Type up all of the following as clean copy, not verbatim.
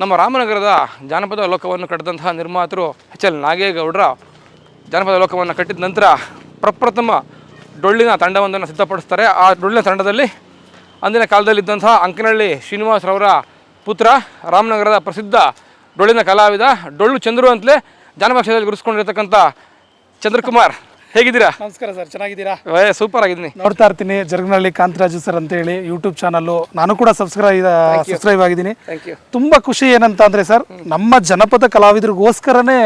ನಮ್ಮ ರಾಮನಗರದ ಜಾನಪದ ಲೋಕವನ್ನು ಕಟ್ಟಿದಂತಹ ನಿರ್ಮಾತೃ ಎಚ್ ಎಲ್ ನಾಗೇಗೌಡರ ಜಾನಪದ ಲೋಕವನ್ನು ಕಟ್ಟಿದ ನಂತರ ಪ್ರಪ್ರಥಮ ಡೊಳ್ಳಿನ ತಂಡವೊಂದನ್ನು ಸಿದ್ಧಪಡಿಸ್ತಾರೆ. ಆ ಡೊಳ್ಳಿನ ತಂಡದಲ್ಲಿ ಅಂದಿನ ಕಾಲದಲ್ಲಿದ್ದಂತಹ ಅಂಕನಹಳ್ಳಿ ಶ್ರೀನಿವಾಸರವರ ಪುತ್ರ, ರಾಮನಗರದ ಪ್ರಸಿದ್ಧ ಡೊಳ್ಳಿನ ಕಲಾವಿದ, ಡೊಳ್ಳು ಚಂದ್ರು ಅಂತಲೇ ಜಾನಪದ ಕ್ಷೇತ್ರದಲ್ಲಿ ಗುರುಸ್ಕೊಂಡಿರ್ತಕ್ಕಂಥ ಚಂದ್ರಕುಮಾರ್. ಹೇಗಿದ್ದೀರಾ? ನಮಸ್ಕಾರ ಸರ್, ಚೆನ್ನಾಗಿದ್ದೀರಾ? ಸೂಪರ್ ಆಗಿದ್ದೀನಿ. ನೋಡ್ತಾ ಇರ್ತೀನಿ ಜರಗನಹಳ್ಳಿ ಕಾಂತರಾಜು ಸರ್ ಅಂತೇಳಿ ಯೂಟ್ಯೂಬ್ ಚಾನಲ್ಲು. ನಾನು ಕೂಡ ಸಬ್ಸ್ಕ್ರೈಬ್ ಆಗಿದ್ದೀನಿ. ತುಂಬ ಖುಷಿ ಏನಂತ ಅಂದರೆ ಸರ್, ನಮ್ಮ ಜನಪದ ಕಲಾವಿದರಿಗೋಸ್ಕರನೇ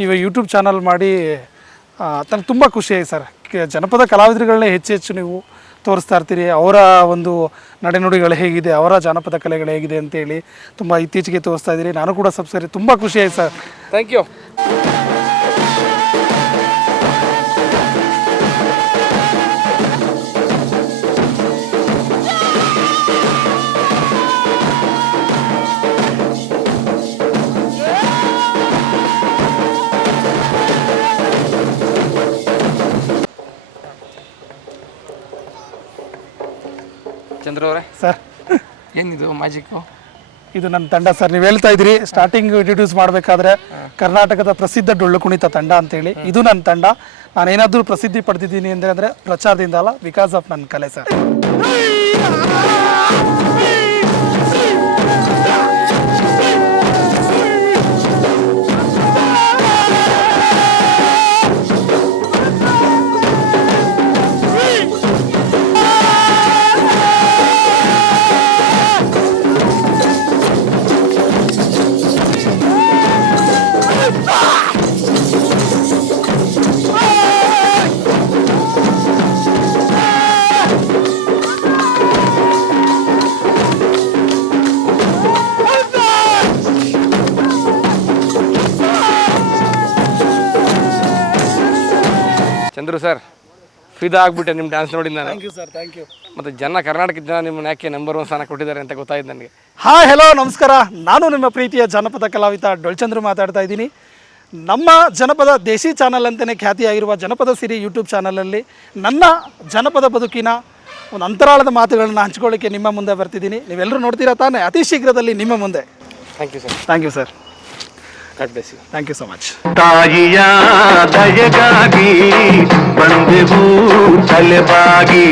ನೀವು ಯೂಟ್ಯೂಬ್ ಚಾನಲ್ ಮಾಡಿ ನನಗೆ ತುಂಬ ಖುಷಿ ಆಯ್ತು ಸರ್. ಜನಪದ ಕಲಾವಿದರುಗಳನ್ನೇ ಹೆಚ್ಚು ನೀವು ತೋರಿಸ್ತಾ ಇರ್ತೀರಿ. ಅವರ ಒಂದು ನಡೆನುಡಿಗಳು ಹೇಗಿದೆ, ಅವರ ಜಾನಪದ ಕಲೆಗಳು ಹೇಗಿದೆ ಅಂತೇಳಿ ತುಂಬ ಇತ್ತೀಚೆಗೆ ತೋರಿಸ್ತಾ ಇದ್ದೀರಿ. ನಾನು ಕೂಡ ಸಬ್ಸ್ಕ್ರೈಬ್, ತುಂಬ ಖುಷಿ ಆಯ್ತು ಸರ್. Thank you. ಚಂದ್ರ ಅವರೇ ಸರ್, ಏನಿದು ಮ್ಯಾಜಿಕ್ಕು? ಇದು ನನ್ನ ತಂಡ ಸರ್. ನೀವು ಹೇಳ್ತಾ ಇದ್ದೀರಿ ಸ್ಟಾರ್ಟಿಂಗ್ ಇಂಟ್ರೊಡ್ಯೂಸ್ ಮಾಡಬೇಕಾದ್ರೆ ಕರ್ನಾಟಕದ ಪ್ರಸಿದ್ಧ ಡೊಳ್ಳು ಕುಣಿತ ತಂಡ ಅಂತೇಳಿ. ಇದು ನನ್ನ ತಂಡ. ನಾನೇನಾದರೂ ಪ್ರಸಿದ್ಧಿ ಪಡೆದಿದ್ದೀನಿ ಅಂದರೆ ಪ್ರಚಾರದಿಂದ ಅಲ್ಲ, ಬಿಕಾಸ್ ಆಫ್ ನನ್ನ ಕಲೆ ಸರ್. ಚಂದ್ರು ಸರ್, ಫಿದಾ ಆಗ್ಬಿಟ್ಟೆ ನಿಮ್ಮ ಡ್ಯಾನ್ಸ್ ನೋಡಿ ನಾನು. Thank you sir, thank you. ಮತ್ತು ಕರ್ನಾಟಕದ ಜನ ನಿಮ್ಮನ್ನ ಯಾಕೆ ನಂಬರ್ 1 ಸ್ಥಾನ ಕೊಟ್ಟಿದ್ದಾರೆ ಅಂತ ಗೊತ್ತಾಯ್ತು ನನಗೆ. ಹಾಯ್, ಹೆಲೋ, ನಮಸ್ಕಾರ. ನಾನು ನಿಮ್ಮ ಪ್ರೀತಿಯ ಜನಪದ ಕಲಾವಿದ ಡೊಳ್ಚಂದ್ರು ಮಾತಾಡ್ತಾ ಇದ್ದೀನಿ. ನಮ್ಮ ಜನಪದ ದೇಶಿ ಚಾನಲ್ ಅಂತಲೇ ಖ್ಯಾತಿಯಾಗಿರುವ ಜನಪದ ಸಿರಿ ಯೂಟ್ಯೂಬ್ ಚಾನಲಲ್ಲಿ ನನ್ನ ಜನಪದ ಬದುಕಿನ ಒಂದು ಅಂತರಾಳದ ಮಾತುಗಳನ್ನ ಹಂಚ್ಕೊಳ್ಳಿಕ್ಕೆ ನಿಮ್ಮ ಮುಂದೆ ಬರ್ತಿದ್ದೀನಿ. ನೀವೆಲ್ಲರೂ ನೋಡ್ತೀರಾ ತಾನೇ, ಅತಿ ಶೀಘ್ರದಲ್ಲಿ ನಿಮ್ಮ ಮುಂದೆ. Thank you sir. Thank you sir. God bless you. Thank you so much. ತಾಯಿಯ ದಯಗಾಗಿ ಬಂದೆವು ತಲೆಬಾಗಿ.